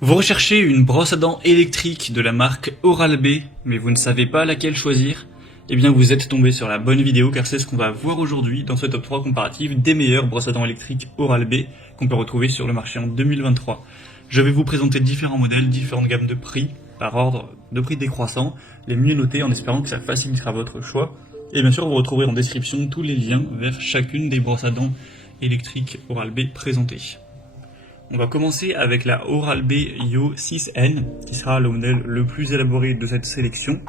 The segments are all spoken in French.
Vous recherchez une brosse à dents électrique de la marque Oral-B, mais vous ne savez pas laquelle choisir? Eh bien vous êtes tombé sur la bonne vidéo car c'est ce qu'on va voir aujourd'hui dans ce top 3 comparatif des meilleures brosses à dents électriques Oral-B qu'on peut retrouver sur le marché en 2023. Je vais vous présenter différents modèles, différentes gammes de prix, par ordre de prix décroissant, les mieux notés en espérant que ça facilitera votre choix. Et bien sûr vous retrouverez en description tous les liens vers chacune des brosses à dents électriques Oral-B présentées. On va commencer avec la Oral-B Yo 6N, qui sera le modèle le plus élaboré de cette sélection.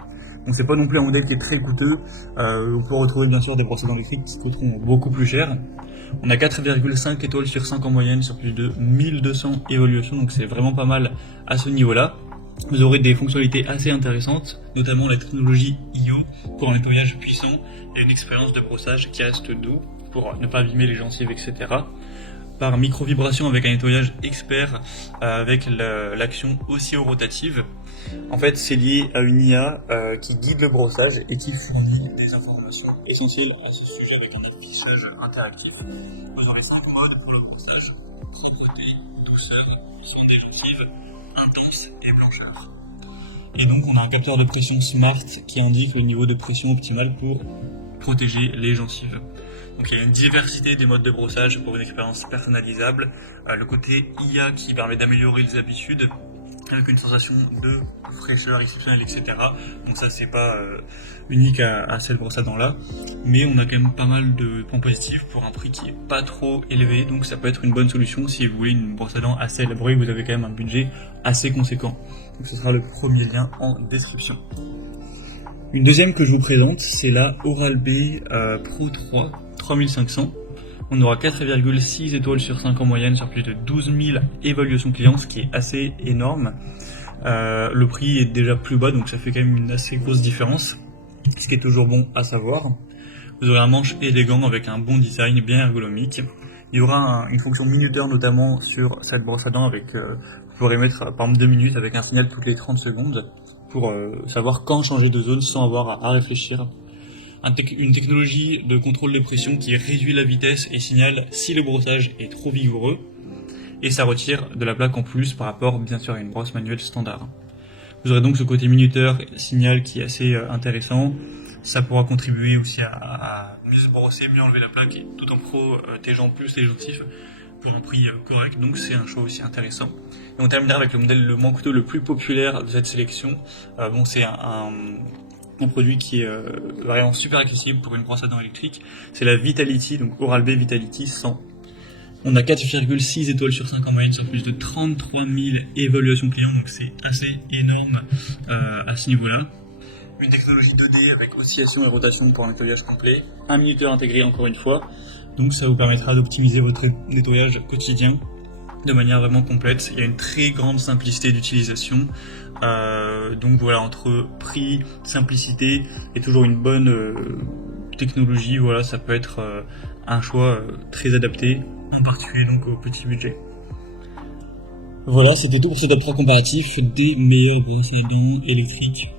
Donc c'est pas non plus un modèle qui est très coûteux, on peut retrouver bien sûr des brosses à dents électriques qui coûteront beaucoup plus cher. On a 4,5 étoiles sur 5 en moyenne sur plus de 1200 évaluations, donc c'est vraiment pas mal à ce niveau-là. Vous aurez des fonctionnalités assez intéressantes, notamment la technologie IO pour un nettoyage puissant et une expérience de brossage qui reste doux pour ne pas abîmer les gencives, etc. Par micro-vibration avec un nettoyage expert avec l'action oscillo-rotative. En fait, c'est lié à une IA qui guide le brossage et qui fournit des informations essentielles à ce sujet avec un affichage interactif. Vous aurez 5 modes pour le brossage: propreté, douceur, son des gencives, intense et blancheur. Et donc on a un capteur de pression smart qui indique le niveau de pression optimal pour protéger les gencives. Donc il y a une diversité des modes de brossage pour une expérience personnalisable. Le côté IA qui permet d'améliorer les habitudes avec une sensation de fraîcheur exceptionnelle, etc. Donc ça c'est pas unique à cette brosse à dents là, mais on a quand même pas mal de points positifs pour un prix qui est pas trop élevé, donc ça peut être une bonne solution si vous voulez une brosse à dents assez élaborée, vous avez quand même un budget assez conséquent. Donc ce sera le premier lien en description. Une deuxième que je vous présente, c'est la Oral-B Pro 3 3500. On aura 4,6 étoiles sur 5 en moyenne sur plus de 12 000 évaluations clients, ce qui est assez énorme. Le prix est déjà plus bas, donc ça fait quand même une assez grosse différence, ce qui est toujours bon à savoir. Vous aurez un manche élégant avec un bon design bien ergonomique. Il y aura une fonction minuteur notamment sur cette brosse à dents avec, vous pourrez mettre par exemple 2 minutes avec un signal toutes les 30 secondes pour savoir quand changer de zone sans avoir à réfléchir. Une technologie de contrôle de pression qui réduit la vitesse et signale si le brossage est trop vigoureux, et ça retire de la plaque en plus par rapport bien sûr à une brosse manuelle standard. Vous aurez donc ce côté minuteur signal qui est assez intéressant. Ça pourra contribuer aussi à mieux se brosser, mieux enlever la plaque tout en protégeant plus les gencives pour un prix correct, donc c'est un choix aussi intéressant. Et on terminera avec le modèle le moins coûteux, le plus populaire de cette sélection. Bon, c'est un produit qui est vraiment super accessible pour une brosse à dents électrique, c'est la Vitality, donc Oral-B Vitality 100. On a 4,6 étoiles sur 5 en moyenne sur plus de 33 000 évaluations clients, donc c'est assez énorme à ce niveau-là. Une technologie 2D avec oscillation et rotation pour un nettoyage complet, un minuteur intégré encore une fois, donc ça vous permettra d'optimiser votre nettoyage quotidien de manière vraiment complète. Il y a une très grande simplicité d'utilisation, donc voilà, entre prix, simplicité et toujours une bonne technologie, voilà, ça peut être un choix très adapté, en particulier donc au petit budget. Voilà, c'était tout pour ce top 3 comparatif des meilleures brosses à dents électriques